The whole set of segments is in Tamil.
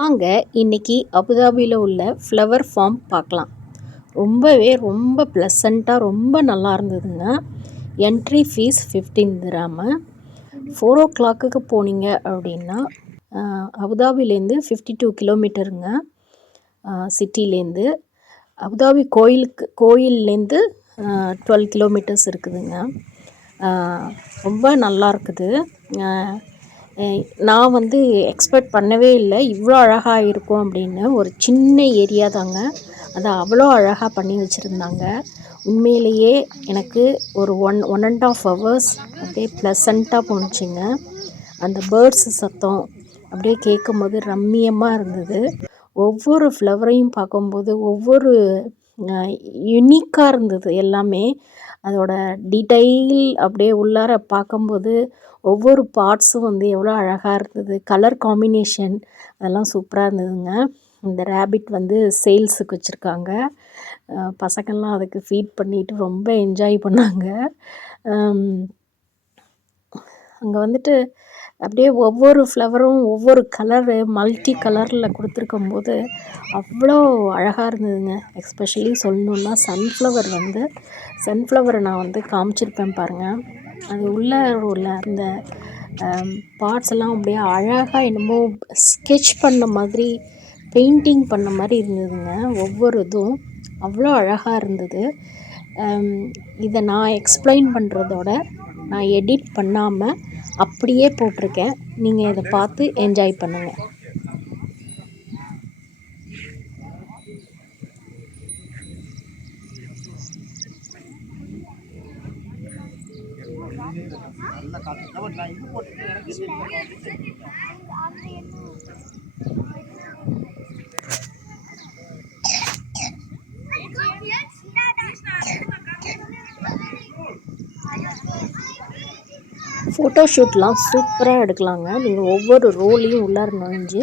வாங்க இன்னைக்கு அபுதாபியில் உள்ள ஃப்ளவர் ஃபார்ம் பார்க்கலாம். ரொம்ப ப்ளசண்ட்டாக ரொம்ப நல்லா இருந்ததுங்க. Entry fees 15 திராமு. 4 o'clock போனீங்க அப்படின்னா அபுதாபிலேருந்து 52 கிலோமீட்டருங்க. சிட்டிலேருந்து அபுதாபி கோயில்லேருந்து 12 கிலோமீட்டர்ஸ் இருக்குதுங்க. ரொம்ப நல்லா இருக்குது. நான் வந்து எக்ஸ்பெக்ட் பண்ணவே இல்லை இவ்வளோ அழகாக இருக்கும் அப்படின்னு. ஒரு சின்ன ஏரியா தாங்க, அதை அவ்வளோ அழகாக பண்ணி வச்சுருந்தாங்க. உண்மையிலேயே எனக்கு ஒரு 1.5 hours அப்படியே ப்ளசண்ட்டாக போணுச்சுங்க. அந்த பேர்ட்ஸு சத்தம் அப்படியே கேட்கும்போது ரம்மியமாக இருந்தது. ஒவ்வொரு ஃப்ளவரையும் பார்க்கும்போது ஒவ்வொரு யுனிக்காக இருந்தது எல்லாமே. அதோட டீட்டெயில் அப்படியே உள்ளார பார்க்கும்போது ஒவ்வொரு பார்ட்ஸும் வந்து எவ்வளோ அழகாக இருந்தது. கலர் காம்பினேஷன் அதெல்லாம் சூப்பராக இருந்ததுங்க. இந்த ரேபிட் வந்து சேல்ஸுக்கு வச்சுருக்காங்க. பசங்கள்லாம் அதுக்கு ஃபீட் பண்ணிட்டு ரொம்ப என்ஜாய் பண்ணாங்க. அங்கே வந்துட்டு அப்படியே ஒவ்வொரு ஃப்ளவரும் ஒவ்வொரு கலரு மல்டி கலரில் கொடுத்துருக்கும்போது அவ்வளோ அழகாக இருந்ததுங்க. எஸ்பெஷலி சொல்லணுன்னா சன்ஃப்ளவரை நான் வந்து காமிச்சிருப்பேன் பாருங்கள். அது உள்ள அந்த பார்ட்ஸ் எல்லாம் அப்படியே அழகாக என்னமோ ஸ்கெட்ச் பண்ண மாதிரி, பெயிண்டிங் பண்ண மாதிரி இருந்ததுங்க. ஒவ்வொரு இதுவும் அவ்வளோ அழகாக இருந்தது. இதை நான் எக்ஸ்பிளைன் பண்ணுறதோட நான் எடிட் பண்ணாமல் அப்படியே போட்டிருக்கேன். நீங்கள் இதை பார்த்து என்ஜாய் பண்ணுங்கள். ஃபோட்டோ ஷூட்லாம் சூப்பராக எடுக்கலாங்க. நீங்கள் ஒவ்வொரு ரோலையும் உள்ளார நுழைஞ்சு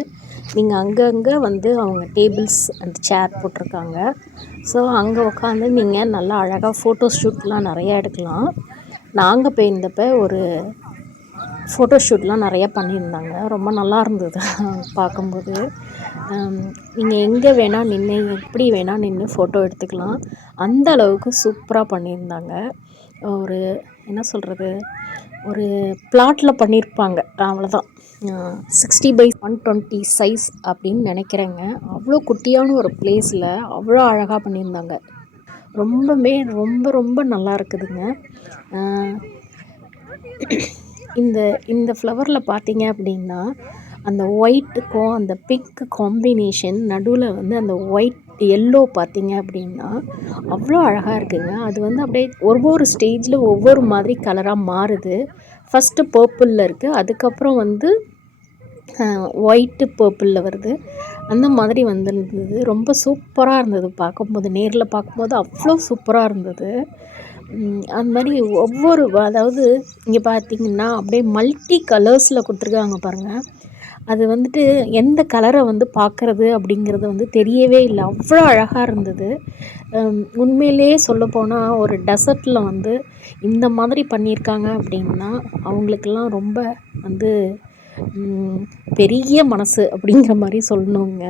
நீங்கள் அங்கங்கே வந்து அவங்க டேபிள்ஸ் அண்ட் சேர் போட்டிருக்காங்க. ஸோ அங்கே உட்காந்து நீங்கள் நல்லா அழகாக ஃபோட்டோ ஷூட்லாம் நிறையா எடுக்கலாம். நாங்கள் போயிருந்தப்போ ஒரு ஃபோட்டோ ஷூட்லாம் நிறையா பண்ணியிருந்தாங்க. ரொம்ப நல்லா இருந்தது பார்க்கும்போது. நீங்கள் எங்கே வேணால் நின்று எப்படி வேணால் நின்று ஃபோட்டோ எடுத்துக்கலாம். அந்த அளவுக்கு சூப்பராக பண்ணியிருந்தாங்க. ஒரு என்ன சொல்கிறது, ஒரு பிளாட்டில் பண்ணியிருப்பாங்க, அவ்வளோதான். 60x120 சைஸ் அப்படின்னு நினைக்கிறேங்க. அவ்வளோ குட்டியான ஒரு பிளேஸில் அவ்வளோ அழகாக பண்ணியிருந்தாங்க. ரொம்ப நல்லா இருக்குதுங்க. இந்த ஃப்ளவரில் பார்த்தீங்க அப்படின்னா அந்த ஒயிட்டுக்கும் அந்த பிங்க் காம்பினேஷன் நடுவில் வந்து அந்த ஒயிட் எல்லோ பார்த்தீங்க அப்படின்னா அவ்வளோ அழகாக இருக்குதுங்க. அது வந்து அப்படியே ஒவ்வொரு ஸ்டேஜில் ஒவ்வொரு மாதிரி கலராக மாறுது. ஃபஸ்ட்டு பர்பிளில் இருக்குது, அதுக்கப்புறம் வந்து ஒயிட்டு பர்பிளில் வருது. அந்த மாதிரி வந்துருந்தது. ரொம்ப சூப்பராக இருந்தது பார்க்கும்போது. நேரில் பார்க்கும்போது அவ்வளோ சூப்பராக இருந்தது. அந்த மாதிரி ஒவ்வொரு அதாவது இங்கே பார்த்திங்கன்னா அப்படியே மல்டி கலர்ஸில் கொடுத்துருக்காங்க பாருங்கள். அது வந்துட்டு எந்த கலரை வந்து பார்க்குறது அப்படிங்கிறது வந்து தெரியவே இல்லை. அவ்வளோ அழகாக இருந்தது. உண்மையிலேயே சொல்லப்போனால் ஒரு டெசர்ட்டில் வந்து இந்த மாதிரி பண்ணியிருக்காங்க அப்படின்னா அவங்களுக்கெல்லாம் ரொம்ப வந்து பெரிய மனசு அப்படிங்கிற மாதிரி சொல்லணுங்க.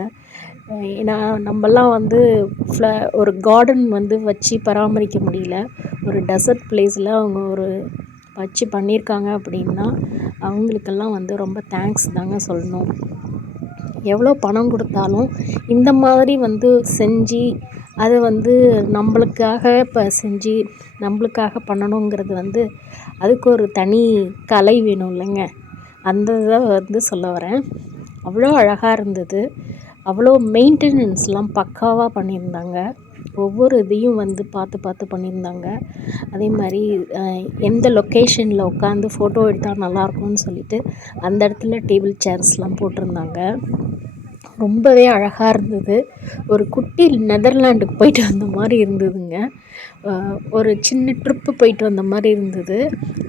ஏன்னா நம்மலாம் வந்து ஒரு கார்டன் வந்து வச்சு பராமரிக்க முடியல. ஒரு டெசர்ட் பிளேஸில் அவங்க ஒரு வச்சு பண்ணியிருக்காங்க அப்படின்னா அவங்களுக்கெல்லாம் வந்து ரொம்ப தேங்க்ஸ் தாங்க சொல்லணும். எவ்வளோ பணம் கொடுத்தாலும் இந்த மாதிரி வந்து செஞ்சு அதை வந்து நம்மளுக்காக செஞ்சு நம்மளுக்காக பண்ணணுங்கிறது வந்து அதுக்கு ஒரு தனி கலை வேணும் இல்லைங்க. அந்த இதை வந்து சொல்ல வரேன். அவ்வளோ அழகாக இருந்தது. அவ்வளோ மெயின்டெனன்ஸ்லாம் பக்காவாக பண்ணியிருந்தாங்க. ஒவ்வொரு இதையும் வந்து பார்த்து பண்ணியிருந்தாங்க. அதே மாதிரி எந்த லொக்கேஷனில் உட்காந்து ஃபோட்டோ எடுத்தால் நல்லாயிருக்கும்னு சொல்லிவிட்டு அந்த இடத்துல டேபிள் சேர்ஸ்லாம் போட்டிருந்தாங்க. ரொம்பவே அழகாக இருந்தது. ஒரு குட்டி நெதர்லாண்டுக்கு போயிட்டு வந்த மாதிரி இருந்ததுங்க. ஒரு சின்ன ட்ரிப்பு போயிட்டு வந்த மாதிரி இருந்தது.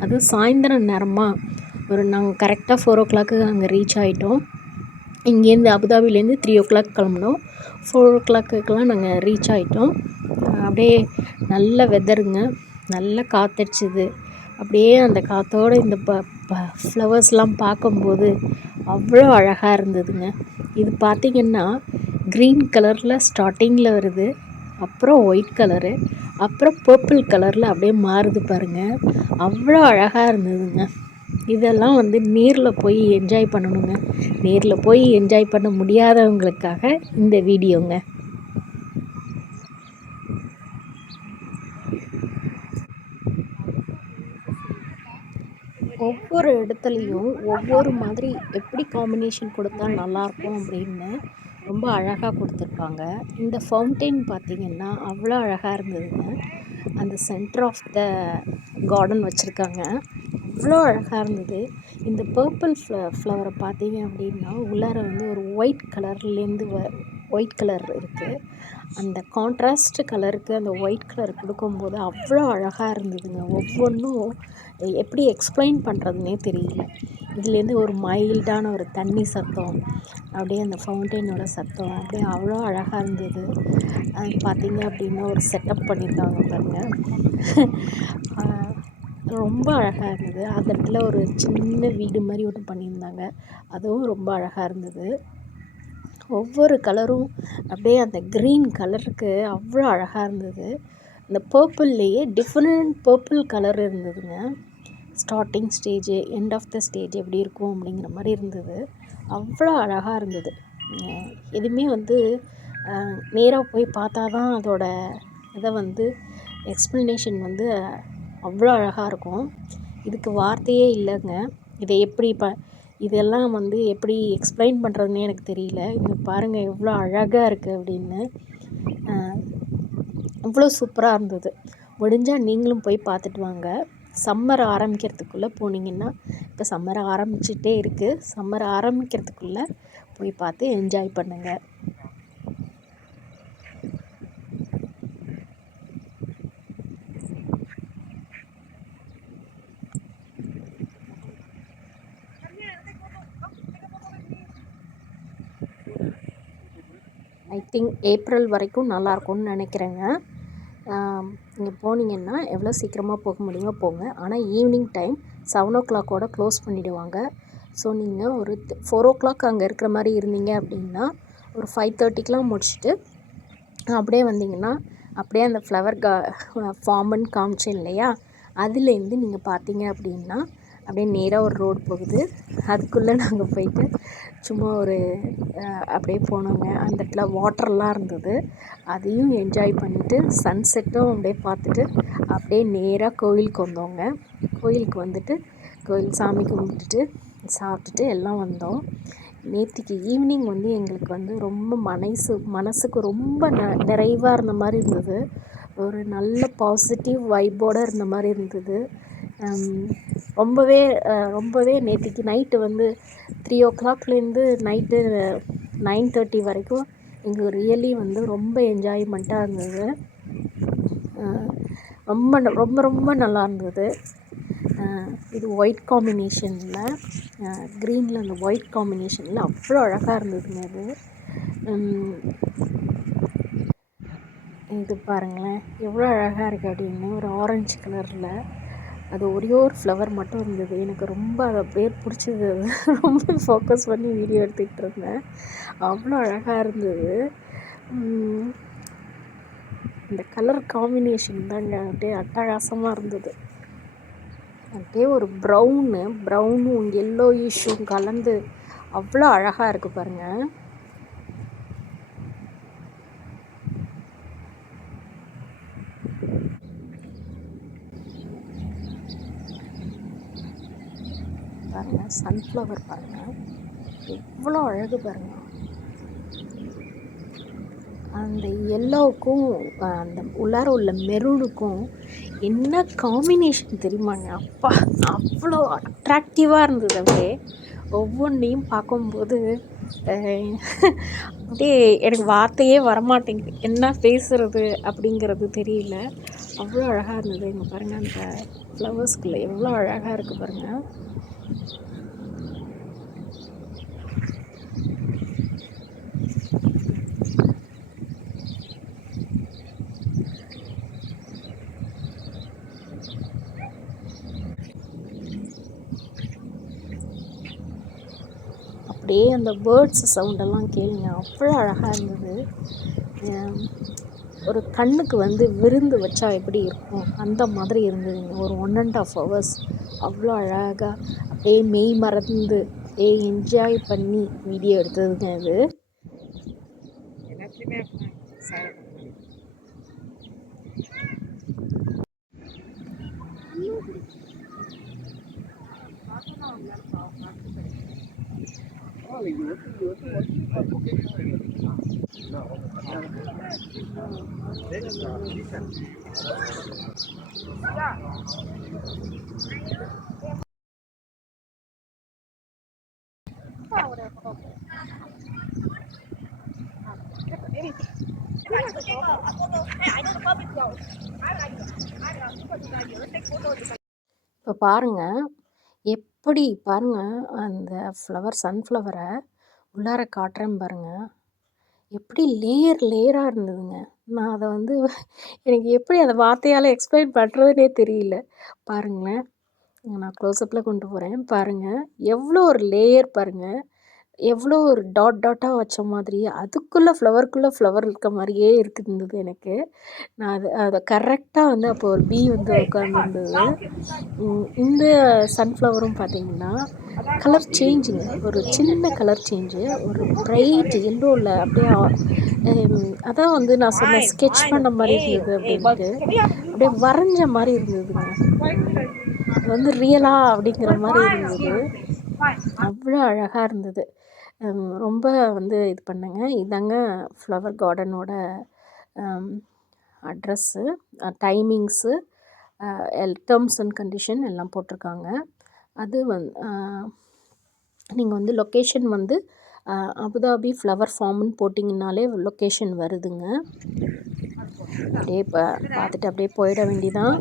அதுவும் சாயந்தரம் நேரமாக நாங்கள் கரெக்டாக 4 o'clock அங்கே ரீச் ஆகிட்டோம். இங்கேருந்து அபுதாபிலேருந்து 3 o'clock கிளம்புனோம். 4 o'clock நாங்கள் ரீச் ஆகிட்டோம். அப்படியே நல்ல வெதருங்க, நல்ல காற்றடிச்சிது. அப்படியே அந்த காற்றோடு இந்த ஃப்ளவர்ஸ்லாம் பார்க்கும்போது அவ்வளோ அழகாக இருந்ததுங்க. இது பார்த்திங்கன்னா க்ரீன் கலரில் ஸ்டார்டிங்கில் வருது, அப்புறம் ஒயிட் கலரு, அப்புறம் பர்பிள் கலரில் அப்படியே மாறுது பாருங்கள். அவ்வளோ அழகாக இருந்ததுங்க. இதெல்லாம் வந்து நேரில் போய் என்ஜாய் பண்ணணுங்க. நேரில் போய் என்ஜாய் பண்ண முடியாதவங்களுக்காக இந்த வீடியோங்க. ஒவ்வொரு இடத்துலையும் ஒவ்வொரு மாதிரி எப்படி காம்பினேஷன் கொடுத்தா நல்லாயிருக்கும் அப்படின்னு ரொம்ப அழகாக கொடுத்துருப்பாங்க. இந்த ஃபவுண்டெயின் பார்த்திங்கன்னா அவ்வளோ அழகாக இருந்ததுங்க. அந்த சென்டர் ஆஃப் த கார்டன் வச்சுருக்காங்க, அவ்வளோ அழகாக இருந்தது. இந்த பர்பிள் ஃப்ளவரை பார்த்தீங்க அப்படின்னா உள்ளார வந்து ஒரு ஒயிட் கலர்லேருந்து ஒயிட் கலர் இருக்குது. அந்த கான்ட்ராஸ்ட் கலருக்கு அந்த ஒயிட் கலர் கொடுக்கும்போது அவ்வளோ அழகாக இருந்ததுங்க. ஒவ்வொன்றும் எப்படி எக்ஸ்பிளைன் பண்ணுறதுனே தெரியல. இதுலேருந்து ஒரு மைல்டான ஒரு தண்ணி சத்தம், அப்படியே அந்த ஃபவுண்டெயினோட சத்தம் அப்படியே அவ்வளோ அழகாக இருந்தது. அது பார்த்திங்க அப்படின்னா ஒரு செட்டப் பண்ணியிருக்காங்க பாருங்கள். ரொம்ப அழகாக இருந்தது. அந்த இடத்துல ஒரு சின்ன வீடு மாதிரி ஒன்று பண்ணியிருந்தாங்க, அதுவும் ரொம்ப அழகாக இருந்தது. ஒவ்வொரு கலரும் அப்படியே அந்த க்ரீன் கலருக்கு அவ்வளோ அழகாக இருந்தது. இந்த பர்பிள்லேயே டிஃப்ரெண்ட் பர்பிள் கலர் இருந்ததுங்க. Starting stage, end of the stage எப்படி இருக்கும் அப்படிங்கிற மாதிரி இருந்தது. அவ்வளோ அழகாக இருந்தது. எதுவுமே வந்து நேராக போய் பார்த்தா தான் அதோட இதை வந்து எக்ஸ்ப்ளனேஷன் வந்து அவ்வளோ அழகாக இருக்கும். இதுக்கு வார்த்தையே இல்லைங்க. இதை எப்படி இதெல்லாம் வந்து எப்படி எக்ஸ்பிளைன் பண்ணுறதுனே எனக்கு தெரியல. இங்கே பாருங்கள் எவ்வளோ அழகாக இருக்குது அப்படின்னு. அவ்வளோ சூப்பராக இருந்தது. முடிஞ்சால் நீங்களும் போய் பார்த்துட்டு வாங்க. சம்மர் ஆரம்பிக்கிறதுக்குள்ளே போனீங்கன்னா, இப்போ சம்மர் ஆரம்பிச்சிட்டே இருக்குது, சம்மர் ஆரம்பிக்கிறதுக்குள்ளே போய் பார்த்து என்ஜாய் பண்ணுங்கள். ஐ திங்க் ஏப்ரல் வரைக்கும் நல்லாயிருக்கும்னு நினைக்கிறேங்க. நீங்கள் போனீங்கன்னா எவ்வளோ சீக்கிரமாக போக முடியுமோ போங்க. ஆனால் ஈவினிங் டைம் 7 o'clock க்ளோஸ் பண்ணிவிடுவாங்க. ஸோ நீங்கள் ஒரு 4 o'clock அங்கே இருக்கிற மாதிரி இருந்தீங்க அப்படின்னா ஒரு 5:30க்கெலாம் முடிச்சுட்டு அப்படியே வந்தீங்கன்னா அப்படியே அந்த ஃப்ளவர் ஃபார்முன்னு காமிச்சேன் இல்லையா, அதுலேருந்து நீங்கள் பார்த்தீங்க அப்படின்னா அப்படியே நேராக ஒரு ரோடு போகுது. அதுக்குள்ளே நாங்கள் போயிட்டு சும்மா ஒரு அப்படியே போனோங்க. அந்த இடத்துல வாட்டர்லாம் இருந்தது, அதையும் என்ஜாய் பண்ணிவிட்டு சன்செட்டும் அப்படியே பார்த்துட்டு அப்படியே நேராக கோயிலுக்கு வந்தோங்க. கோயிலுக்கு வந்துட்டு கோயில் சாமி கும்பிட்டுட்டு சாப்பிட்டுட்டு எல்லாம் வந்தோம். நேற்றுக்கு ஈவினிங் வந்து எங்களுக்கு வந்து ரொம்ப மனசுக்கு ரொம்ப நிறைவாக இருந்த மாதிரி இருந்தது. ஒரு நல்ல பாசிட்டிவ் வைப்போடு இருந்த மாதிரி இருந்தது. ரொம்பவே நேற்றுக்கு நைட்டு வந்து 3 o'clockலேருந்து நைட்டு 9:30 வரைக்கும் எங்களுக்கு ரியலி வந்து ரொம்ப என்ஜாய்மெண்ட்டாக இருந்தது. ரொம்ப ரொம்ப ரொம்ப நல்லா இருந்தது. இது ஒயிட் காம்பினேஷனில், க்ரீனில் அந்த ஒயிட் காம்பினேஷனில் அவ்வளோ அழகாக இருந்ததுங்க அது. இது பாருங்களேன் எவ்வளோ அழகாக இருக்குது அப்படின்னு. ஒரு ஆரஞ்சு கலரில் அது ஒரே ஒரு ஃப்ளவர் மட்டும் இருந்தது. எனக்கு ரொம்ப அது அப்படியே பிடிச்சது. ரொம்ப ஃபோக்கஸ் பண்ணி வீடியோ எடுத்துக்கிட்டு இருந்தேன். அவ்வளோ அழகாக இருந்தது. இந்த கலர் காம்பினேஷன் தாங்க அப்படியே அட்டகாசமாக இருந்தது. அப்படியே ஒரு ப்ரௌனும் எல்லோயிஷும் கலந்து அவ்வளோ அழகாக இருக்குது பாருங்கள். பாருங்கள் சன்ஃப்ளவர் பாருங்கள் எவ்வளோ அழகு பாருங்கள். அந்த எல்லோவுக்கும் அந்த உள்ளார உள்ள மெரூனுக்கும் என்ன காம்பினேஷன் தெரியுமாங்க. அப்பா அவ்வளோ அட்ராக்டிவாக இருந்தது. அப்படியே ஒவ்வொன்றையும் பார்க்கும்போது அப்படியே எனக்கு வார்த்தையே வரமாட்டேங்குது, என்ன பேசுகிறது அப்படிங்கிறது தெரியல. அவ்வளோ அழகாக இருந்தது. இங்கே பாருங்கள் அந்த ஃப்ளவர்ஸ்குள்ளே எவ்வளோ அழகாக இருக்குது பாருங்கள். அப்படியே அந்த பேர்ட்ஸ் சவுண்டெல்லாம் கேளுங்க, அவ்வளோ அழகாக இருந்தது. ஒரு கண்ணுக்கு வந்து விருந்து வச்சா எப்படி இருக்கும் அந்த மாதிரி இருந்ததுங்க. ஒரு 1½ ஹவர்ஸ் அவ்வளோ அழகாக அப்படியே மெய் மறந்து அப்படியே என்ஜாய் பண்ணி வீடியோ எடுத்ததுங்க அது. இப்போ பாருங்கள், எப்படி பாருங்கள், அந்த சன்ஃப்ளவரை உள்ளார காட்டுறேன் பாருங்கள், எப்படி லேயர் லேயராக இருந்ததுங்க. நான் அதை வந்து எனக்கு எப்படி அதை வார்த்தையால் எக்ஸ்பிளைன் பண்ணுறதுனே தெரியல. பாருங்களேன், நான் க்ளோஸ்அப்பில் கொண்டு போகிறேன் பாருங்கள், எவ்வளோ ஒரு லேயர் பாருங்கள், எவ்வளோ ஒரு டாட்டாக வச்ச மாதிரி, அதுக்குள்ளே ஃப்ளவர் இருக்க மாதிரியே இருந்தது எனக்கு. நான் அதை கரெக்டாக வந்து அப்போ ஒரு வந்து உட்காந்துருந்தது. இந்த சன்ஃப்ளவரும் பார்த்திங்கன்னா கலர் சேஞ்சுங்க, ஒரு சின்ன கலர் சேஞ்சு, ஒரு பிரைட் எல்லோவில் அப்படியே அதான் வந்து நான் சொன்னேன் ஸ்கெட்ச் பண்ண மாதிரி இருந்தது அப்படின்ட்டு, அப்படியே வரைஞ்ச மாதிரி இருந்ததுங்க. அது வந்து ரியலா அப்படிங்கிற மாதிரி இருந்தது, அவ்வளோ அழகாக இருந்தது. ரொம்ப வந்து இது பண்ணேங்க. இதாங்க ஃப்ளவர் கார்டனோட address, timings, terms and condition எல்லாம் போட்டிருக்காங்க. அது நீங்கள் வந்து லொக்கேஷன் வந்து அபுதாபி ஃப்ளவர் ஃபார்ம்னு போட்டிங்கனாலே லொக்கேஷன் வருதுங்க. அப்படியே பார்த்துட்டு அப்படியே போயிட வேண்டியதான்.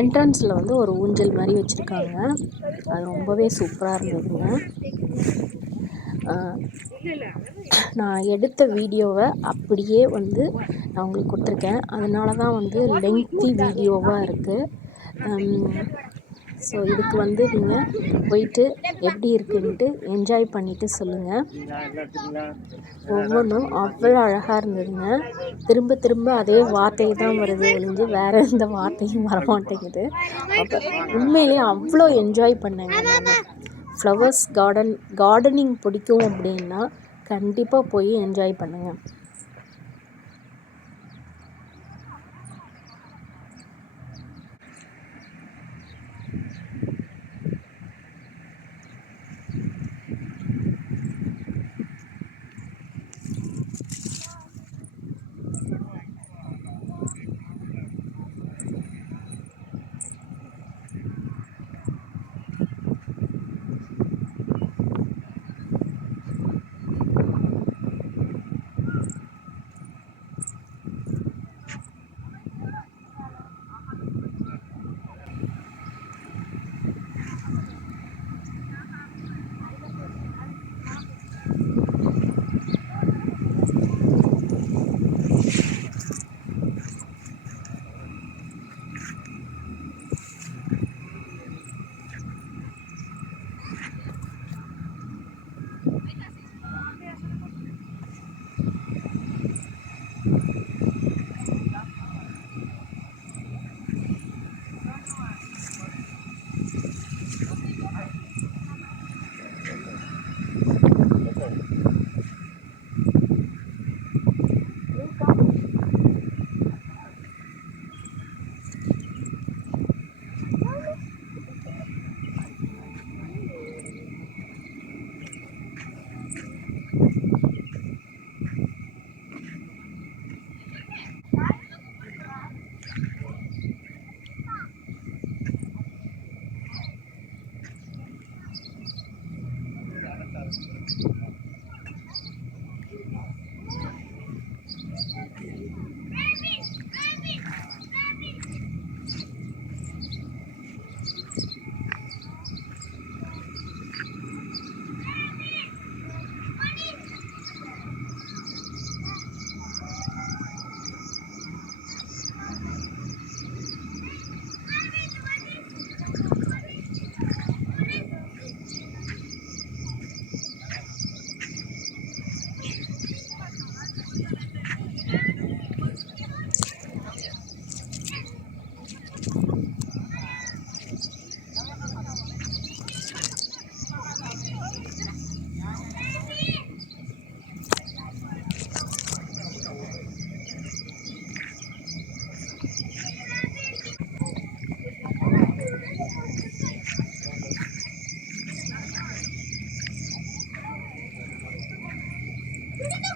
என்ட்ரன்ஸில் வந்து ஒரு ஊஞ்சல் மாதிரி வச்சுருக்காங்க, அது ரொம்பவே சூப்பராக இருந்ததுங்க. நான் எடுத்த வீடியோவை அப்படியே வந்து நான் உங்களுக்கு கொடுத்துருக்கேன், அதனால தான் வந்து லெங்க்தி வீடியோவாக இருக்குது. ஸோ இதுக்கு வந்து நீங்கள் போயிட்டு எப்படி இருக்குன்ட்டு என்ஜாய் பண்ணிவிட்டு சொல்லுங்கள். ஒவ்வொன்றும் அவ்வளோ அழகாக இருந்ததுங்க. திரும்ப திரும்ப அதே வார்த்தை தான் வருது ஒழிஞ்சு வேறு எந்த வார்த்தையும் வரமாட்டேங்குது. அப்போ உண்மையிலே அவ்வளோ என்ஜாய் பண்ணேங்க நான். ஃப்ளவர்ஸ் கார்டனிங் பிடிக்கும் அப்படின்னா கண்டிப்பாக போய் என்ஜாய் பண்ணுங்கள்.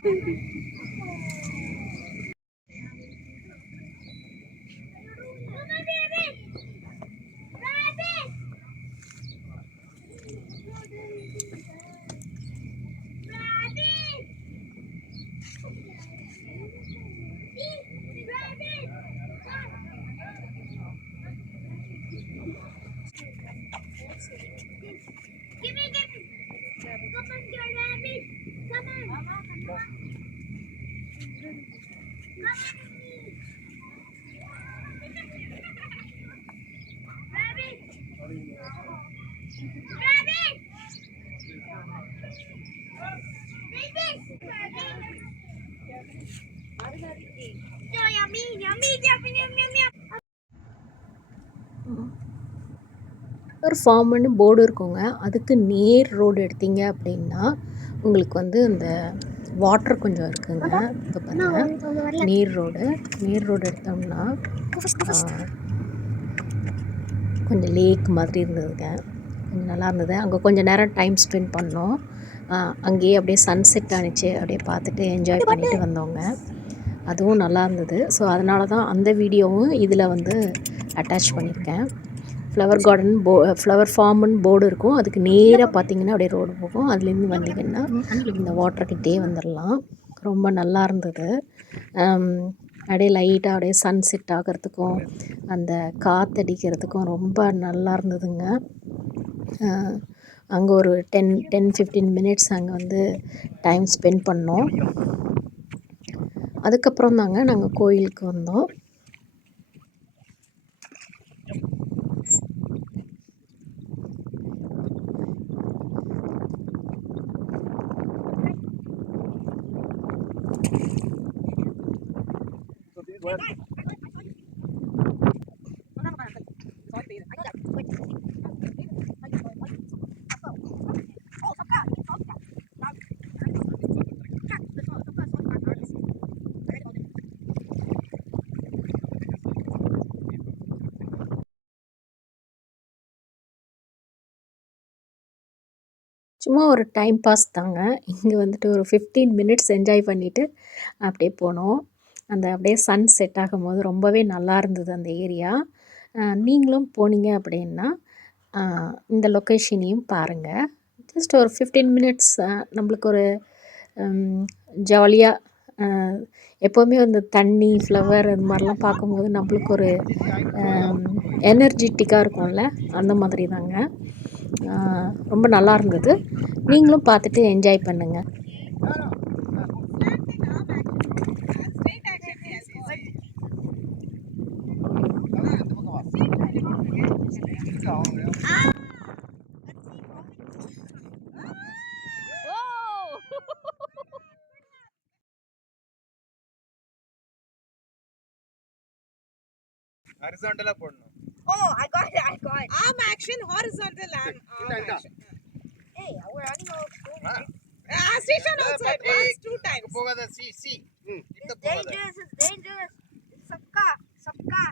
ஒரு ஃபார்ம்னு போர்டு இருக்குங்க. அதுக்கு நேர் ரோடு எடுத்தீங்க அப்படின்னா, உங்களுக்கு வந்து இந்த வாட்டர் கொஞ்சம் இருக்குங்க. இப்போ பாருங்க, நேர் ரோடு எடுத்தோம்னா கொஞ்சம் லேக் மாதிரி இருந்ததுங்க. கொஞ்சம் நல்லா இருந்தது. அங்கே கொஞ்சம் நேரம் டைம் ஸ்பெண்ட் பண்ணோம். அங்கேயே அப்படியே சன்செட் ஆணுச்சு. அப்படியே பார்த்துட்டு என்ஜாய் பண்ணிட்டு வந்தோங்க. அதுவும் நல்லா இருந்தது. ஸோ அதனால தான் அந்த வீடியோவும் இதில் வந்து அட்டாச் பண்ணியிருக்கேன். ஃப்ளவர் கார்டன் ஃப்ளவர் ஃபார்ம்னு போர்டு இருக்கும். அதுக்கு நேராக பார்த்தீங்கன்னா அப்படியே ரோடு போகும். அதுலேருந்து வந்தீங்கன்னா இந்த வாட்டர்கிட்டே வந்துடலாம். ரொம்ப நல்லா இருந்தது. அப்படியே லைட்டாக அப்படியே சன்செட் ஆகிறதுக்கும் அந்த காற்றடிக்கிறதுக்கும் ரொம்ப நல்லா இருந்ததுங்க. அங்கே ஒரு 10-15 மினிட்ஸ் அங்கே வந்து டைம் ஸ்பெண்ட் பண்ணோம். அதுக்கப்புறம் தாங்க நாங்கள் கோயிலுக்கு வந்தோம். சும்மா ஒரு டைம் பாஸ் தாங்க. இங்கே வந்துட்டு ஒரு 15 மினிட்ஸ் என்ஜாய் பண்ணிவிட்டு அப்படியே போனோம். அந்த அப்படியே சன் செட் ஆகும்போது ரொம்பவே நல்லா இருந்தது அந்த ஏரியா. நீங்களும் போனீங்க அப்படின்னா இந்த லொக்கேஷனையும் பாருங்கள். ஜஸ்ட் ஒரு 15 மினிட்ஸ் நம்மளுக்கு ஒரு ஜாலியாக எப்போவுமே அந்த தண்ணி, ஃப்ளவர் அது மாதிரிலாம் பார்க்கும்போது நம்மளுக்கு ஒரு எனர்ஜிட்டிக்காக இருக்கும்ல, அந்த மாதிரி தாங்க. ரொம்ப நல்லா இருந்தது. நீங்களும் பார்த்துட்டு என்ஜாய் பண்ணுங்கள். ஹாரிசான்டலா போடணும். Oh, I got it. Arm action, horizontal arm action. Hey, our animal. Station also advanced 2 times. போகாத C. It's dangerous. It's sabka.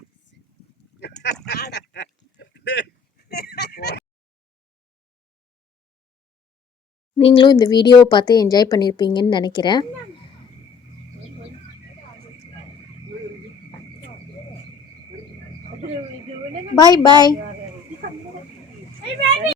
நீங்களும் இந்த வீடியோவை பார்த்து என்ஜாய் பண்ணியிருப்பீங்கன்னு நினைக்கிறேன். பாய்.